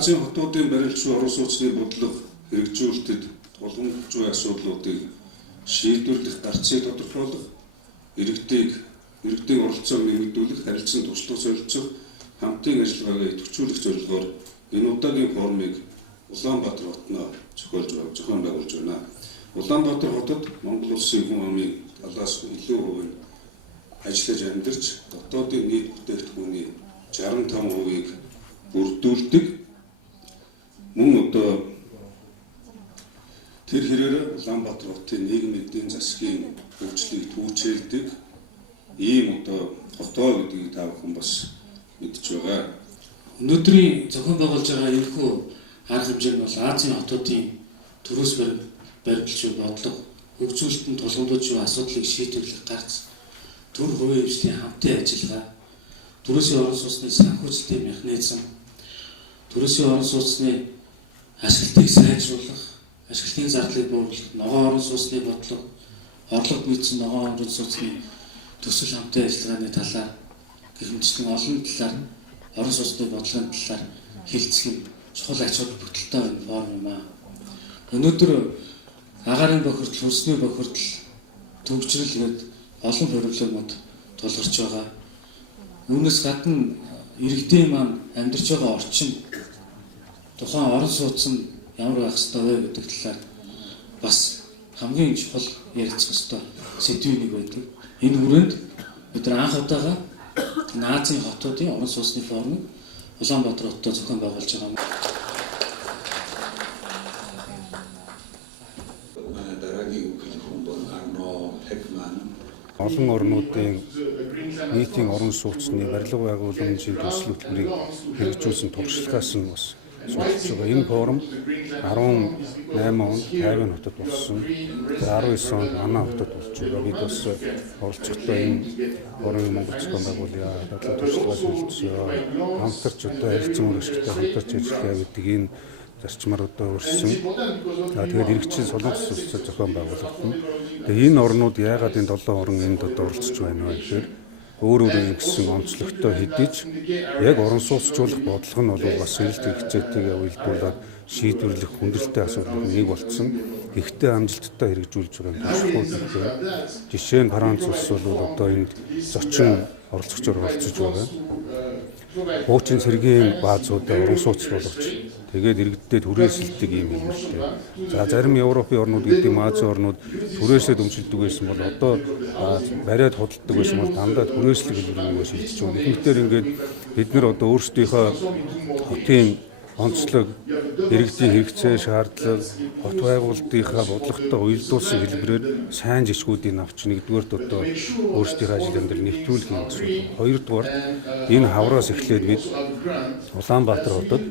Азийн хотуудын барилч орон сууцны бодлого хэрэгжүүлэлтэд тулгамдж буй асуудлуудыг шийдвэрлэх гарцыг тодорхойлох, иргэдийн оролцоог нэмэгдүүлэх, харилцан туршлага солилцох, хамтын ажиллагаагаа идэвхжүүлэх зорилгоор энэ удаагийн форумыг Улаанбаатар хотноо зохион байгуулж байна. Улаанбаатар хотод Монгол Улсын хүн амын талаас илүү хувийн ажиллаж амьдарч дотоодын нийт бүтээгдэхүүний 65%-ийг бүрдүүлдэг. Мөн одоо тэр хэрээр Улаанбаатар хотын нийгмийн эдийн засгийн хөгжлийг түүчилдэг ийм одоо хотоо гэдгийг та бүхэн бас мэдж байгаа. Өнөөдрийн зохион байгуулж байгаа энэхүү арга хэмжээ нь бол Азийн хотуудын төрөөс баримтлж бодлого хөгжүүлэлтэн тулгамдуулж буй асуудлыг шийдвэрлэх гарц, төр хувийн хөгжлийн хамтын ажиллагаа, төрөөсийн орон сууцны санхүүжилтийн механизм, төрөөсийн орон сууцны ашиглалтыг сайжруулах, ашиглалтын зардлыг бууруулах, ногоон орон сууцны бодлого, орлого нийцсэн ногоон орон сууцны төсөл хамтын ажиллагааны талаар гэх мэтчлэн олон талаар орон сууцны бодлогын талаар хэлцэх чухал ач холбогдолтой энэ форум юм аа. Өнөөдөр агаарын бохирдол, хөрсний бохирдол, төгжрөл гээд олон проблемууд тулгарч байгаа. Үүнээс гадна иргэдийн маань амьдарч байгаа орчин, тухайн орон сууц нь ямар байх ёстой вэ гэдэг талаар бас хамгийн чухал ярилцах ёстой сэдвийн нэг байдаг. Энэ хүрээнд бид анх удаага Азийн хотуудын орон сууцны форум Улаанбаатар хотод зохион байгуулж байгаа юм. Олон орнуудын нийтийн орон сууцны барилга байгууламжийн төсөл хөтөлбөрийг хэрэгжүүлсэн туршлагаас нь бас судалж байгаа. Энэ форум 18 онд Тайвань хотод болсон. 19 онд манай хотод болж байгаа. Бид бас оролцохдоо энэ форумын Монгол зохион байгуулъя, дадлаг туршлагаа солилцоо, хамтарч одоо харилцан өргөжтэй хамтарч ажиллая гэдэг энэ зарчмаар одоо өрсөн. Тэгээд иргэдчийн солонгос улсад зохион байгуулагдана. Тэгээ энэ орнууд яагаад энэ 7 орн энд одоо оролцож байна вэ гэхээр өөрөөр гэсэн онцлогтой хэдий ч яг орон сууцчлах бодлого нь бол бас эрэлт хэрэгцээтэйгээ уялдуулаад шийдвэрлэх хүндрэлтэй асуудал нэг болсон. Ихтэй амжилттай хэрэгжүүлж байгаа туршлагууд байна. Жишээ нь Франц улс бол одоо энд зочин оролцогчоор оролцож байгаа. Хуучин цэргийн баазуудаа орон сууц болгож тэгээд иргэддээ түрээсэлдэг юм хэлбэртэй. За зарим Европын орнууд гэдэг Азийн орнууд түрээсээ дэмжүүлдэг байсан бол одоо бариад худалдаг байсан бол дандаа түрээслэг хэлбэрээр шилжиж байгаа. Нэгэнтээр ингээд бид нар одоо өөрсдийнхөө хотын онцлог, иргэдийн хэрэгцээ, шаардлага, хот байгуулалтынхаа бодлоготой уялдуулсан хэлбэрээр сайн жишгүүдийг авч нэгдүгээрт одоо өөрсдийнхөө ажил амьдрал нэвтрүүлэх юм асуудал. Хоёрдугаар энэ хавраас эхлээд бид Улаанбаатар хотод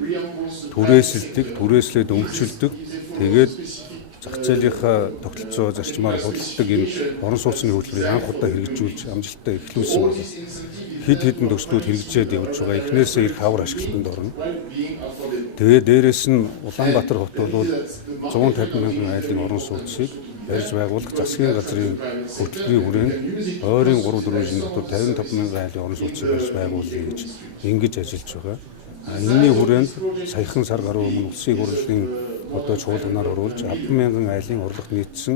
түрээсэлдэг, түрээслээд өмчилдөг, тэгээд зах зээлийнхаа тогтолцоо зарчмаар худалдаг энэ орон сууцны хөтөлбөрийг анх удаа хэрэгжүүлж амжилттай эхлүүлсэн байна. Хэд хэдэн төслүүд хэрэгжээд явж байгаа. Эхнээсээ их хавар ашиглалтанд орно. Тэгээд дээрэс нь Улаанбаатар хот бол 150 мянган айлын орон сууцыг барьж байгуулах засгийн газрын хөтөлбөрийн хүрээнд ойрын 3-4 жилийн дотор 55 мянган айлын орон сууцыг барьж байгуулъя гэж ингэж ажиллаж байгаа. Энэний хүрээнд саяхан сар гаруй өмнө улсын хурлын одоо чуулганаар оруулж 10 мянган айлын орлого нийцсэн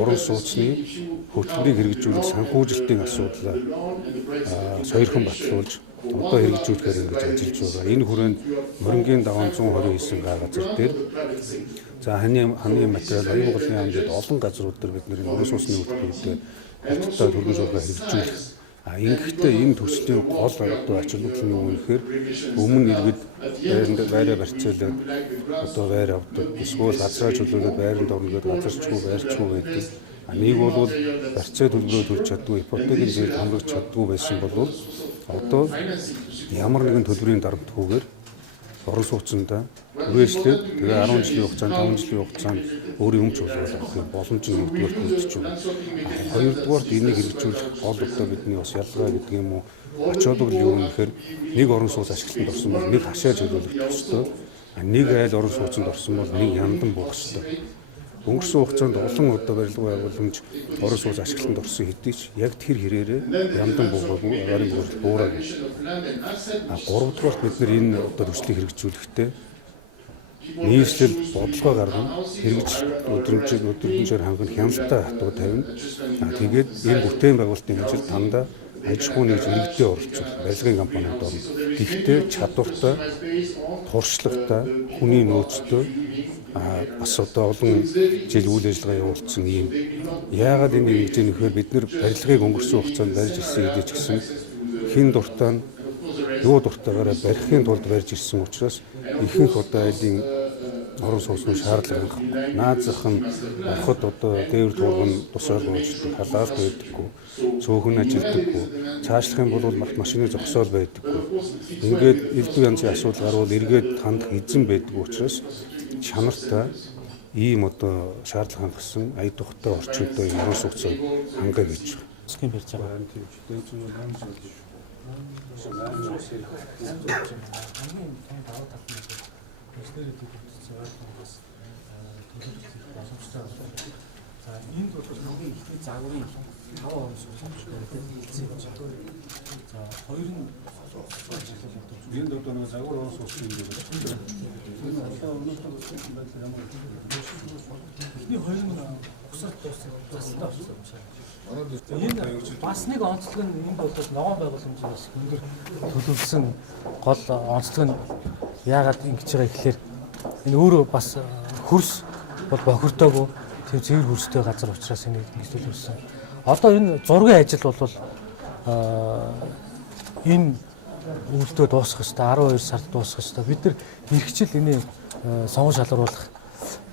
орон сууцны хөтөлбөрийг хэрэгжүүлэх санхүүжилтийн асуудлаа сойрхон батлуулж одоо хэрэгжүүлэхээр ингэж ажиллаж байгаа. Энэ хүрээнд мөрөнгийн даван 129 газар дээр за ханы материал, аюун гуулны хамжид олон газрууд дээр бид нэр орон сууцны хөтөлбөрөд хоттой төргөн шуурга хэрэгжүүлэх. Ингэхдээ энэ төслийн гол одоо ач холбогдол нь юу гэхээр өмнө иргэд байраа барьцаалаад одоо байр авдаг, эсвэл газраа чөлөөлөд байранд орно гэдэг газарчгүй байрчгүй байдаг. Нэг бол барьцаа төлбөрөө төлж чаддгүй, ипотекийн зээлд хангаж чаддгүй байсан бол одоо ямар нэгэн төлбөрийн дарамтгүйгээр орон сууцндаа түрээслээд тэгээ 10 жилийн хугацаанд 5 жилийн хугацаанд өөрийн өмч болгох боломж нь нэгдүгээр төлөвлөж байна. Хоёрдугаар энийг хэрэгжүүлэх гол одоо бидний бас ялгаа гэдэг юм уу ач холбогдол юу гэхээр нэг орон сууц ашиглалтанд орсон бол нэг хашаа чөлөөлөх ёстой. Нэг айл орон сууцнд орсон бол нэг яндан буух ёстой. Өнгөрсөн хугацаанд олон одоо барилга байгууламж орон сууц ашиглалтанд орсон хэдий ч яг тэр хэрээрээ яндан буугаагүй агаарын бохирдол буураа гэж. Гуравдугаарт бид нар энэ одоо төслийг хэрэгжүүлэхдээ нийслэл бодлого гаргана, хэрэгж өдрөмжөөр хангах хяналттай хатуу тавина. Тэгээд энэ бүтээн байгуулалтын хэмжээнд дандаа аж ахуйн нэгж иргэдэд оролцох барилгын компаниуд орно. Гэхдээ чадвартай, туршлагатай, хүний нөөцтэй бас одоо олон жил үйл ажиллагаа явуулсан юм. Яагаад энэ ингэж юм гэхээр бид нэр барилгыг өнгөрсөн хугацаанд барьж ирсэн гэдэг ч гэсэн хин дуртай нь юу дуртайгаараа барихын тулд барьж ирсэн учраас ихэнх одоо айлын орон сууцны шаардлага наазах нь ороход одоо дээвэр туурган тусаар гоождаг, халаалт байдаггүй, цөөхөн ажилдаггүй, цаашлах юм бол машины зогсоол байдаггүй. Ингээд элдв янзын асуудал гарвал эргээд хандах эзэн байдаггүй учраас чанартай ийм одоо шаардлага хангасан ая тухтай орчинтой орон сууцыг хангах гэж байна. Скин барьж байгаа. Энд бол хамгийн ихний загварын 5 орон сууц хэлцээ гэж байна. За хоёр нь Энд одоо нэг загвар орон сууцны юм байна. Эхний хоёр нь угсаад дууссан засалтай болсон юм шиг. Энэ бас нэг онцлог нь энд бол ногоон байгууламжаас өндөр төлөвлөсөн гол онцлог нь яагаад ингэж байгаа гэхээр энэ өөрөө бас хөрс бол бохирдоогүй тэр зэвэр хөрстэй газар учраас энийг төлөвлөсөн. Одоо энэ зургийн ажил бол энэ үйлдэл дуусгах ёстой 12 сард дуусгах ёстой. Бид нар эрхчил энийг сонгон шалгаруулах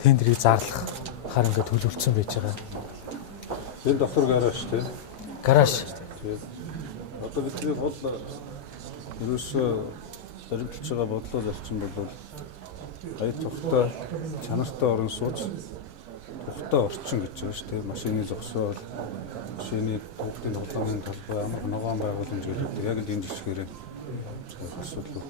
тендерийг зарлах харин ингээд төлөвлөсөн байж байгаа. Энэ доктор гараж тийм. Гараж. Одоо бидний гол ерөөсөө зориулж байгаа бодлого зарчим бол ая тухтай чанартай орон сууц тухтай орчин гэж байна шүү дээ. Машины зогсоол, машины бүгдийн толгойн талбай, амар ногоон байгууламж гэдэг яг л энэ жишгээр асуудал.